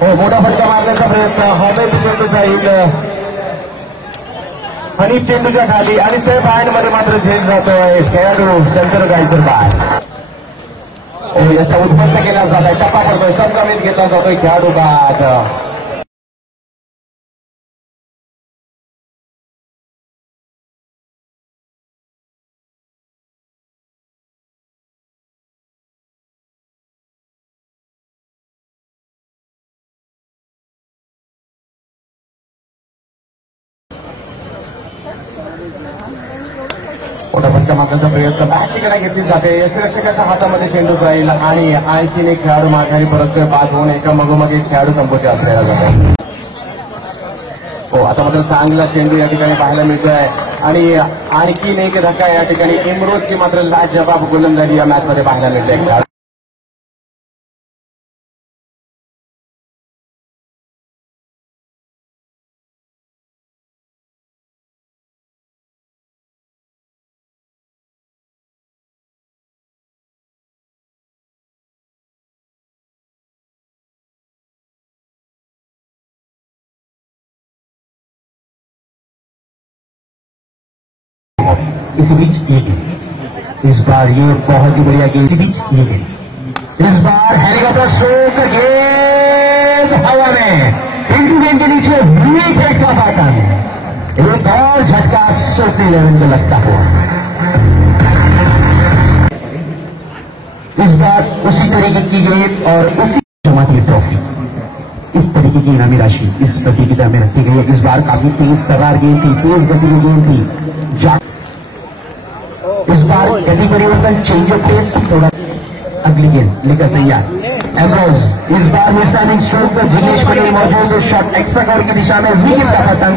हो, मोठा फटका मारण्याचा प्रयत्न. हवेत चेंडू जाईल आणि चेंडूच्या खाली आणि सेफ हँडमध्ये मात्र झेल जातोय. खेळाडू सेंटर गायचं बाय. याचा उद्ध्वस्त केला जात आहे. टप्पा पडतोय. संक्रमित घेतला जातोय खेळाडू बाद. मोठा फटका मारण्याचा प्रयत्न. बॅटची घेतली जाते. यष्टिरक्षकाच्या हातामध्ये चेंडू जाईल आणि आणखीन एक खेळाडू माघारी परत बाद होऊन एका मगोमग एक खेळाडू संपोषित असलेला जातो. हो, आता मात्र चांगला चेंडू या ठिकाणी पाहायला मिळतोय आणि आणखीन एक धक्का या ठिकाणी इमरोजची मात्र लाजवाब गोलंदाजी या मॅचमध्ये पाहायला मिळते. इसी बीच ये गेंद, इस बार ये बहुत ही बढ़िया गेंद. इसी बीच ये गेंद, इस बार हेलीकॉप्टर स्ट्रोक. गेंद हवा में पिंटू गेंद के नीचे नहीं फेंकता पाता है. एक और झटका सोफी लेवल को लगता हुआ. इस बार उसी तरीके की गेंद और उसी जमाती ट्रॉफी इस तरीके की इनामी राशि इस प्रतियोगिता में रखी गई है. इस बार काफी तेज तर्रार गेंद थी, तेज गति की गेंद थी. इस बार गति परिवर्तन, चेंज ऑफ पेस, थोड़ा. अगली गेंद लेकर तैयार एमरोज. इस बार मिस टाइमिंग स्ट्रोक पर जिनेश पटेल मौजूद. शॉट एक्स्ट्रा कवर की दिशा में विकेट का पतन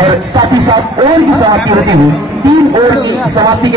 और साथ ही साथ ओवर की समाप्ति होती हुई 3 ओवर की समाप्ति